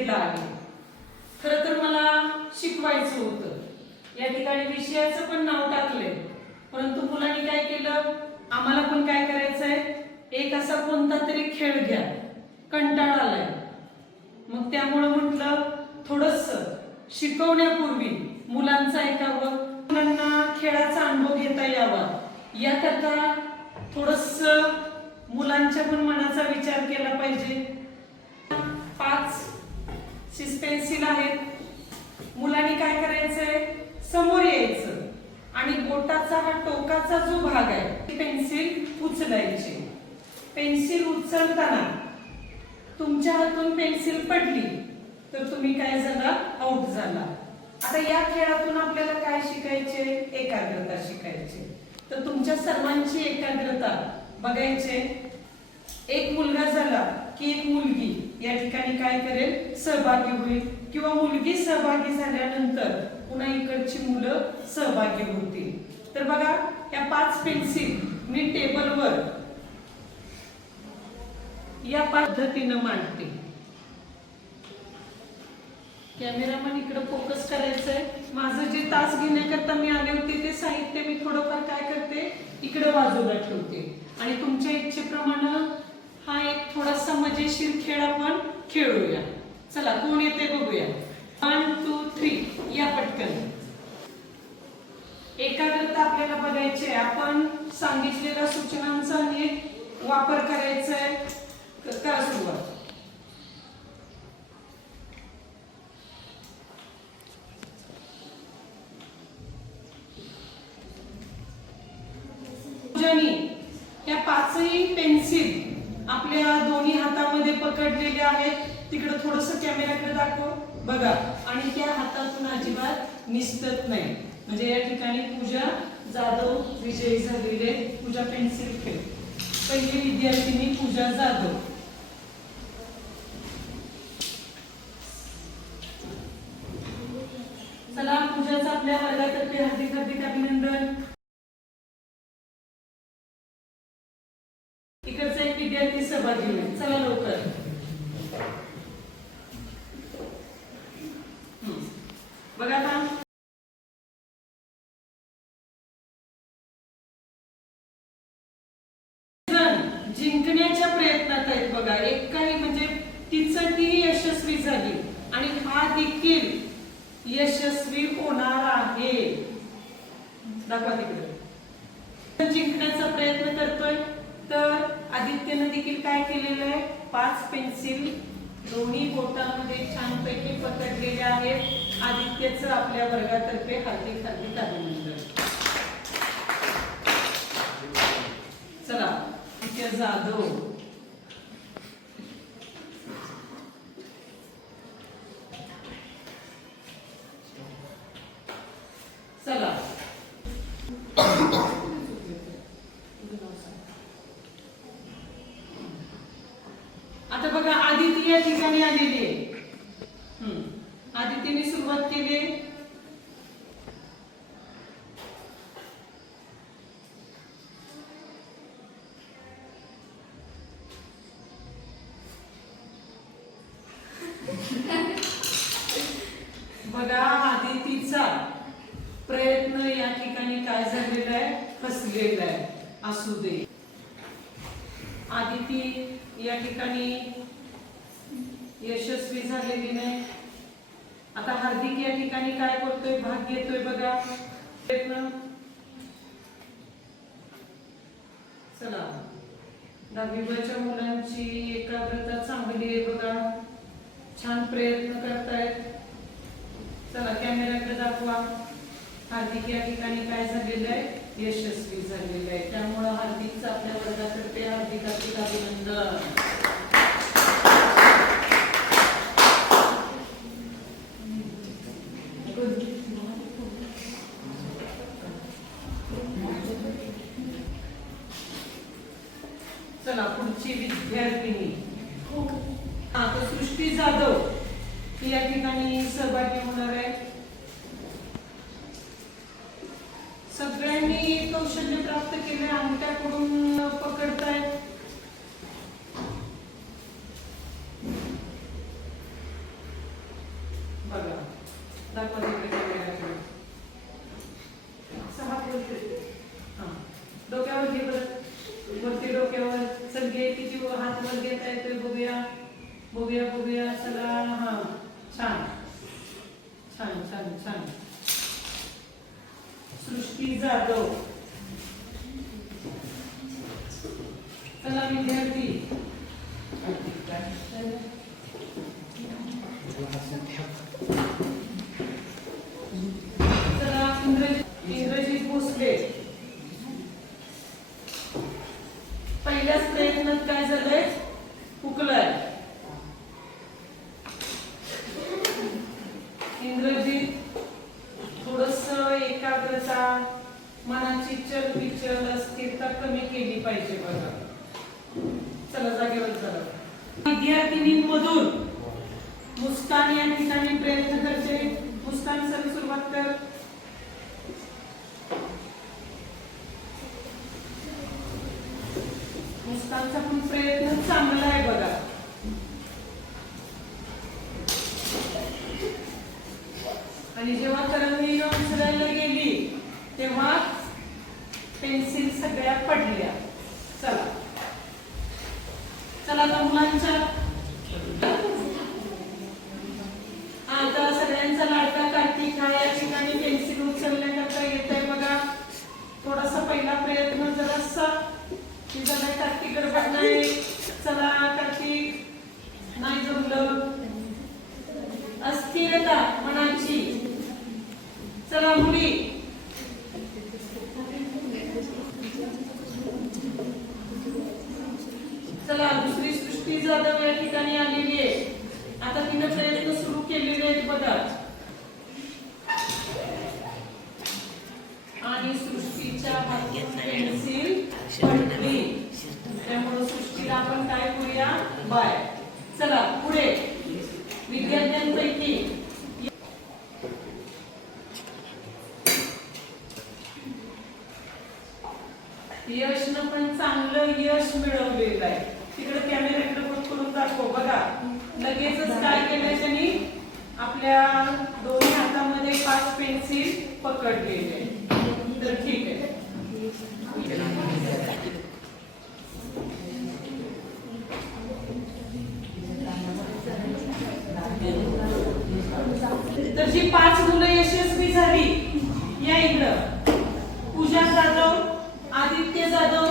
ग्रेडला आले. खरं तर मला शिकवायचं होतं. या ठिकाणी विषयाचं पण नाव टाकलंय, परंतु मुलांनी काय केलं, आम्हाला पण काय करायचंय, एक असा कोणता तरी खेळ घ्या, कंटाळा आलाय. मग त्यामुळे म्हटलं थोडंसं शिकवण्यापूर्वी मुलांचं ऐकावं, मुलांना खेळाचा अनुभव घेता यावा, याकरता थोडंसं मुलांच्या पण मनाचा विचार केला पाहिजे. 5 पेन्सिल आहेत. मुलांनी काय करायचंय, समोर यायचं आणि बोटाचा हा टोकाचा जो भाग आहे ती पेन्सिल उचलायची. पेन्सिल उचलताना तुमच्या हातून पेन्सिल पडली तर तुम्ही काय झाला, आउट झाला. आता या खेळातून आपल्याला काय शिकायचे, एकाग्रता शिकायची. तर तुमच्या सर्वांची एकाग्रता बघायचे. एक मुलगा झाला की एक मुलगी या ठिकाणी काय करेल, सहभागी होईल, किंवा मुलगी सहभागी झाल्यानंतर पुन्हा इकडची मुलं सहभागी होतील. तर बघा या 5 पेन्सिल मी टेबलवर या पद्धतीनं मांडते. कॅमेरामन इकडे फोकस करायचंय. माझं जे तास घेण्याकरता मी आले होते ते साहित्य मी थोडंफार काय करते, इकडे बाजूला ठेवते आणि तुमच्या इच्छेप्रमाणे हा एक थोडासा मजेशीर खेळ आपण खेळूया. चला कोण येते बघूया. 1 2 3 या पटकन. एकाग्रता आपल्याला बघायची. आपण सांगितलेल्या सूचनांचा नीट वापर करायचा आहे. करा सुरुवात. या 5ही पेन्सिल आपल्या दोन्ही हातामध्ये पकडलेल्या आहेत. तिकडे थोडंसं कॅमेराकडे दाखव बघा. आणि त्या हातातून अजिबात निसटत नाही. म्हणजे या ठिकाणी पूजा जाधव विजयी झालेले. पूजा पेन्सिल खेळ. पहिली विद्यार्थिनी पूजा जाधव. चला पूजाचं आपल्या वर्गातर्फे हार्दिक हार्दिक अभिनंदन. इकडचा एक विद्यार्थी सहभागी होईल. चला लवकर. बघा आता जिंकण्याच्या प्रयत्नात आहेत. बघा एक काही म्हणजे तिचं ती यशस्वी झाली आणि हा देखील यशस्वी होणार आहे. दाखवा तिकडे. जिंकण्याचा प्रयत्न करतोय. तर आदित्यने देखील काय केलेलं आहे, 5 पेन्सिल दोन्ही बोटांमध्ये छानपैकी पकडलेल्या आहेत. आदित्यचं आपल्या वर्गातर्फे हार्दिक हार्दिक अभिनंदन. चला आदित्य जाधव. चला आता बघा आदिती या ठिकाणी आलेली आहे. आदितीने सुरुवात केली. बघा आदितीचा प्रयत्न या ठिकाणी काय झालेला आहे, फसलेला आहे. असू दे. आदिती या ठिकाणी यशस्वी झालेली नाही. आता हार्दिक या ठिकाणी काय करतोय, भाग घेतोय. बघा प्रयत्न. चला 10वीच्या मुलांची एकाग्रता चांगली आहे. बघा छान प्रयत्न करतायत. चला कॅमेराकडे दाखवा. हार्दिक या ठिकाणी काय झालेलं आहे, यशस्वी झालेलं आहे. त्यामुळे हार्दिकचं आपल्या वर्गातर्फे हार्दिक हार्दिक अभिनंदन. चला पुढची विद्यार्थिनी तर सृष्टी जाधव ही या ठिकाणी सहभागी होणार आहे. सगळ्यांनी कौशल्य प्राप्त केले. अंगठ्याकडून पकडतायत. दाखवा तिकडे कॅमेऱ्याकडे. 6 बोलते. हां, डोक्यावर घे बरं, वरती डोक्यावर. सगळे किती हात वर घेता येतोय बघूया बघूया बघूया. चला, हां, छान छान छान छान. सृष्टी जाधव. चला विद्यार्थी. चला इंग्रजी भोसले. पहिल्याच प्रयत्नात काय झालंय? हुकलंय. इंग्रजीत थोडस एकाग्रता, मनाची चलबिचल, अस्थिरता कमी केली पाहिजे बघा. चला जागेवर चला. विद्यार्थिनींमधून मुस्कान या ठिकाणी प्रयत्न करते. मुस्कान सर सुरुवात कर. मुस्कानचा पण प्रयत्न चांगला आहे बघा. आणि जेव्हा तरंगी उचलायला गेली तेव्हा पेन्सिल सगळ्या पडल्या. चला चला आता मुलांच्या आता सगळ्यांचा लाडका कार्तिक हा या ठिकाणी पेन्सिल उचलण्याकरता येत आहे बघा. थोडासा पहिला प्रयत्न जरासा झालाय. कार्तिक गडबड नाही. चला कार्तिक, नाही जमलं. अस्थिरता मनाची. चला मुली. चला दुसरी सृष्टी जाधव या ठिकाणी आलेली आहे. आता तिने प्रयत्न सुरू केलेले आहेत बघा. आणि सृष्टीच्या हातात पेन्सिल पडली. त्यामुळे सृष्टीला आपण काय करूया? बाय. चला पुढे. विद्यार्थ्यांपैकी यशनं पण चांगलं यश मिळवलेलं आहे. तिकडे कॅमेऱ्याकडे करून दाखव बघा. लगेचच काय केलंय त्यांनी? आपल्या दोन्ही हातामध्ये 5 पेन्सिल पकडलेले. तर ठीक आहे. तर जी 5 मुलं यशस्वी झाली, या इकडं. पूजा जाधव, आदित्य जाधव,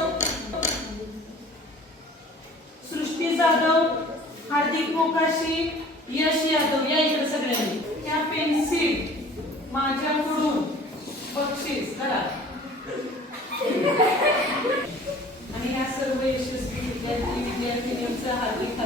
सृष्टी जाधव, हार्दिक मोकाशी, यश यादव, या इकडे सगळ्यांनी. ह्या पेन्सिल माझ्याकडून बक्षीस करा. आणि ह्या सर्व यशस्वी विद्यार्थी विद्यार्थिनींचं हार्दिक